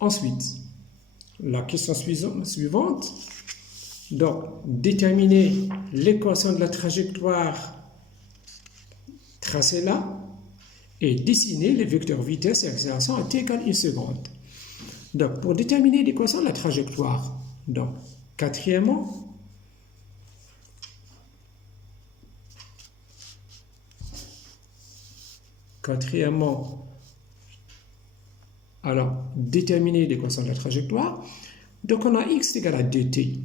Ensuite, la question suivante. Donc, déterminer l'équation de la trajectoire tracée là et dessiner les vecteurs vitesse et accélération à t égale 1 seconde. Donc, pour déterminer l'équation de la trajectoire, donc, quatrièmement, alors, déterminer l'équation de la trajectoire, donc on a x égale à 2t.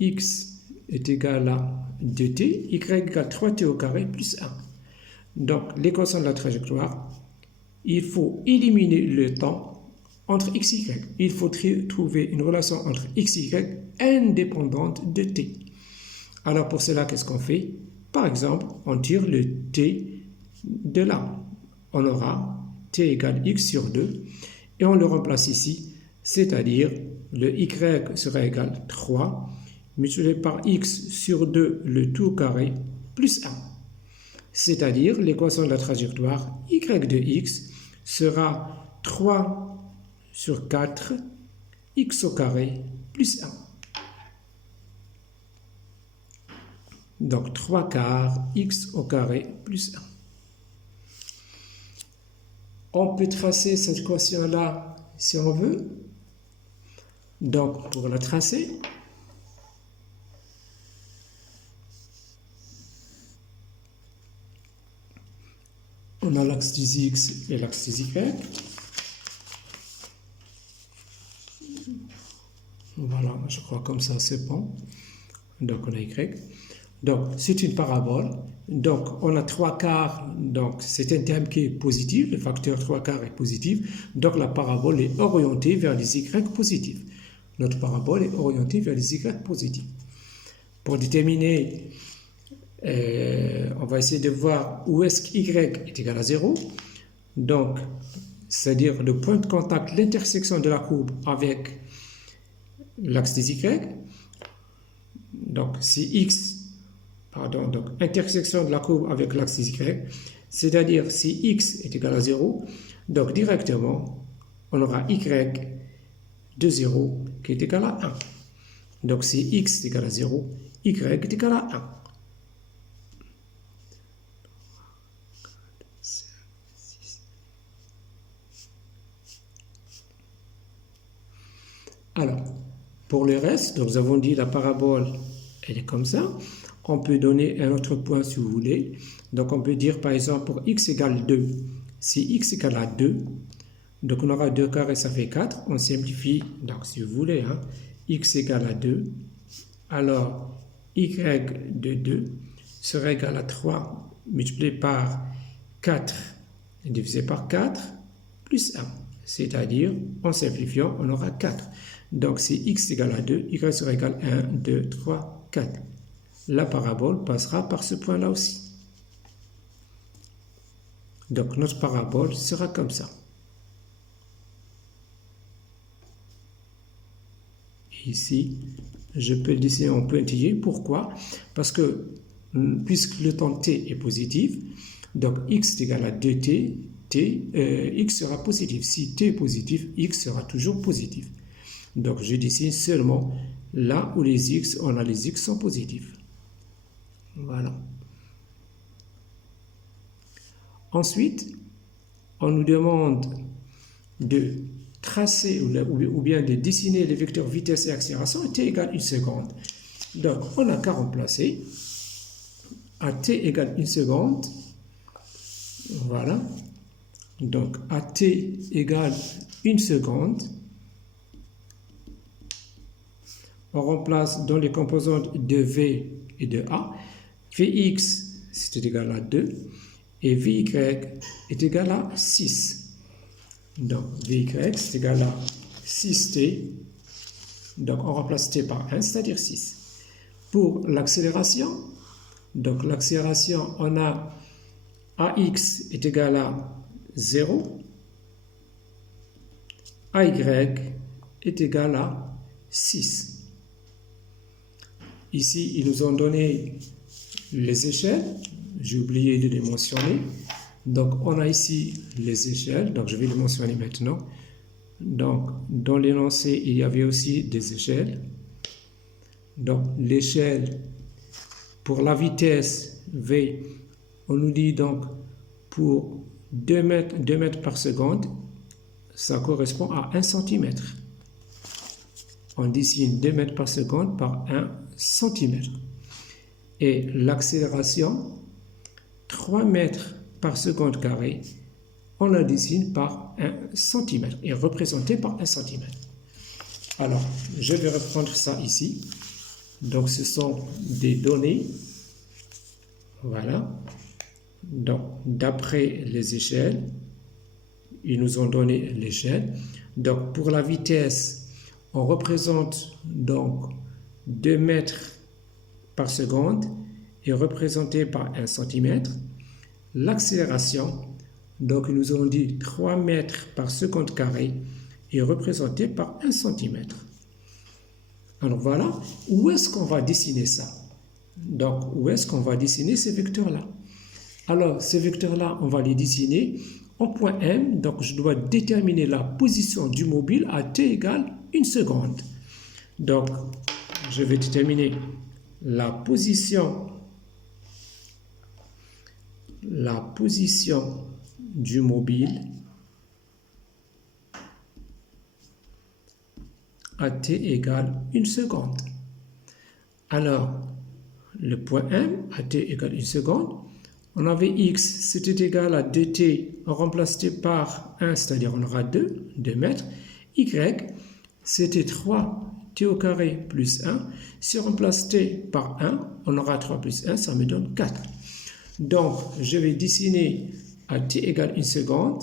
X est égal à 2t, y égale 3t au carré plus 1. Donc, l'équation de la trajectoire, il faut éliminer le temps entre x et y. Il faut trouver une relation entre x et y indépendante de t. Alors, pour cela, qu'est-ce qu'on fait? Par exemple, on tire le t de là. On aura t égale x sur 2 et on le remplace ici, c'est-à-dire le y sera égal 3 multiplié par x sur 2 le tout au carré plus 1. C'est-à-dire l'équation de la trajectoire y de x sera 3 sur 4 x au carré plus 1. Donc 3 quarts x au carré plus 1. On peut tracer cette équation-là si on veut. Donc pour la tracer, on a l'axe des x et l'axe des y. Voilà, je crois comme ça c'est bon. Donc on a y. Donc c'est une parabole. Donc on a 3 quarts, donc c'est un terme qui est positif, le facteur 3 quarts est positif. Donc la parabole est orientée vers les y positifs. Notre parabole est orientée vers les y positifs. Pour déterminer, on va essayer de voir où est-ce que y est égal à 0. Donc, c'est-à-dire le point de contact, l'intersection de la courbe avec l'axe des y. Donc, si donc intersection de la courbe avec l'axe des y, c'est-à-dire si x est égal à 0, donc directement, on aura y de 0 qui est égal à 1. Donc, si x est égal à 0, y est égal à 1. Alors, pour le reste, donc nous avons dit la parabole, elle est comme ça. On peut donner un autre point si vous voulez. Donc, on peut dire par exemple pour x égale 2. Si x égale à 2, donc on aura 2 carrés, ça fait 4. On simplifie, donc si vous voulez, x égale à 2. Alors, y de 2 sera égal à 3 multiplié par 4 divisé par 4 plus 1. C'est-à-dire, en simplifiant, on aura 4. Donc, si x égale à 2, y sera égal à 1, 2, 3, 4. La parabole passera par ce point-là aussi. Donc, notre parabole sera comme ça. Ici, je peux le dessiner en pointillé. Pourquoi? Parce que, puisque le temps t est positif, donc x est égal à 2t, x sera positif. Si t est positif, x sera toujours positif. Donc, je dessine seulement là où les x, on a les x sont positifs. Voilà. Ensuite, on nous demande de tracer ou bien de dessiner les vecteurs vitesse et accélération à t égale 1 seconde. Donc, on n'a qu'à remplacer à t égale 1 seconde. Voilà. Donc, à t égale 1 seconde, on remplace dans les composantes de v et de a. Vx, c'est égal à 2. Et Vy est égal à 6. Donc, Vy, c'est égal à 6t. Donc, on remplace t par 1, c'est-à-dire 6. Pour l'accélération, donc l'accélération, on a AX est égal à 0. AY est égal à 6. Ici, ils nous ont donné les échelles. J'ai oublié de les mentionner. Donc, on a ici les échelles. Donc, je vais les mentionner maintenant. Donc, dans l'énoncé, il y avait aussi des échelles. Donc, l'échelle pour la vitesse V, on nous dit donc pour 2 mètres par seconde, ça correspond à 1 cm. On dessine 2 mètres par seconde par 1 cm. Et l'accélération, 3 mètres par seconde carré, on la dessine par 1 cm, et représentée par 1 cm. Alors, je vais reprendre ça ici. Donc, ce sont des données. Voilà. Donc, d'après les échelles, ils nous ont donné l'échelle. Donc, pour la vitesse, on représente donc 2 mètres par seconde est représenté par 1 cm. L'accélération, donc ils nous ont dit 3 mètres par seconde carré, est représentée par 1 cm. Alors voilà, où est-ce qu'on va dessiner ça? Donc, où est-ce qu'on va dessiner ces vecteurs-là? Alors, ces vecteurs-là, on va les dessiner en point M. Donc, je dois déterminer la position du mobile à t égale 1 seconde. Donc, je vais déterminer la position du mobile à t égale 1 seconde. Alors, le point M à t égale 1 seconde, on avait x, c'était égal à 2t, on remplace t par 1, c'est-à-dire on aura 2 mètres. Y, c'était 3t au carré plus 1. Si on remplace t par 1, on aura 3 plus 1, ça me donne 4. Donc, je vais dessiner à t égale 1 seconde.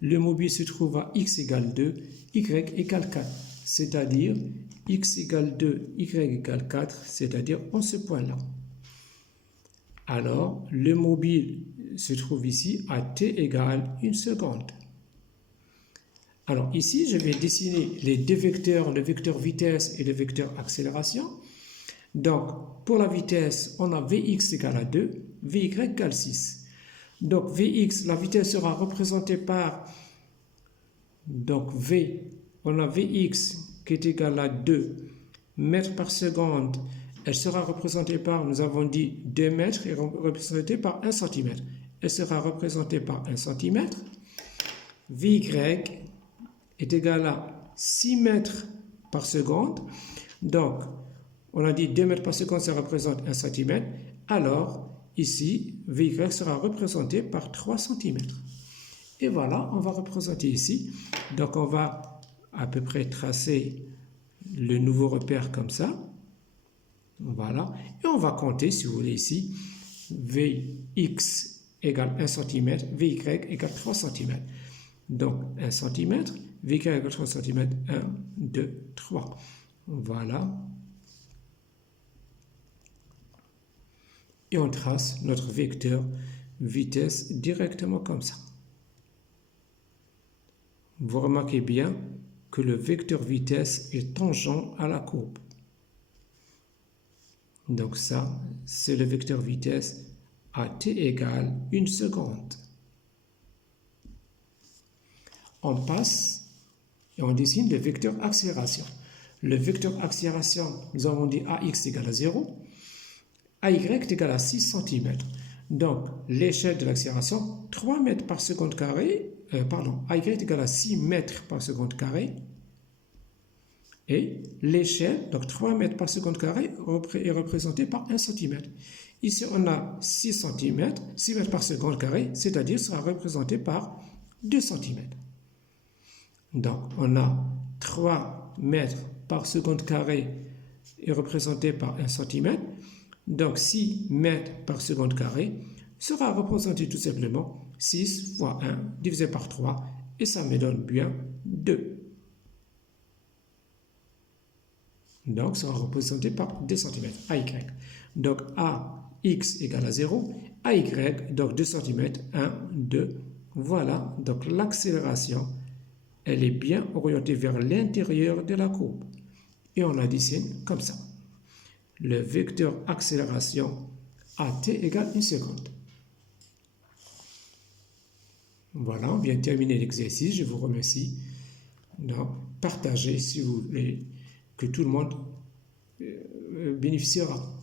Le mobile se trouve à x égale 2, y égale 4. C'est-à-dire x égale 2, y égale 4, c'est-à-dire en ce point-là. Alors, le mobile se trouve ici à t égale 1 seconde. Alors ici, je vais dessiner les deux vecteurs, le vecteur vitesse et le vecteur accélération. Donc, pour la vitesse, on a Vx égale à 2, Vy égale 6. Donc, Vx, la vitesse sera représentée par, donc V, on a Vx qui est égal à 2 mètres par seconde. Elle sera représentée par, nous avons dit 2 mètres, et représentée par 1 cm. Elle sera représentée par 1 cm. Vy est égal à 6 mètres par seconde. Donc, on a dit 2 mètres par seconde, ça représente 1 cm. Alors, ici, Vy sera représenté par 3 cm. Et voilà, on va représenter ici. Donc, on va à peu près tracer le nouveau repère comme ça. Voilà. Et on va compter, si vous voulez, ici, Vx égale 1 cm, Vy égale 3 cm. Donc, 1 cm, Vy égale 3 cm, 1, 2, 3. Voilà. Et on trace notre vecteur vitesse directement comme ça. Vous remarquez bien que le vecteur vitesse est tangent à la courbe. Donc ça, c'est le vecteur vitesse à t égale 1 seconde. On passe et on dessine le vecteur accélération. Le vecteur accélération, nous avons dit ax égale à 0, ay est égal à 6 cm. Donc, l'échelle de l'accélération, 3 mètres par seconde carré, ay est égal à 6 mètres par seconde carré. Et l'échelle, donc 3 mètres par seconde carré, est représentée par 1 cm. Ici, on a 6 cm, 6 mètres par seconde carré, c'est-à-dire sera représenté par 2 cm. Donc, on a 3 mètres par seconde carré est représenté par 1 cm. Donc, 6 mètres par seconde carré sera représenté tout simplement 6 fois 1 divisé par 3, et ça me donne bien 2. Donc, ça sera représenté par 2 cm, AY. Donc, AX égale à 0, AY, donc 2 cm, 1, 2. Voilà, donc l'accélération, elle est bien orientée vers l'intérieur de la courbe. Et on la dessine comme ça. Le vecteur accélération à t égale 1 seconde. Voilà, on vient de terminer l'exercice. Je vous remercie partagez si vous voulez que tout le monde bénéficiera.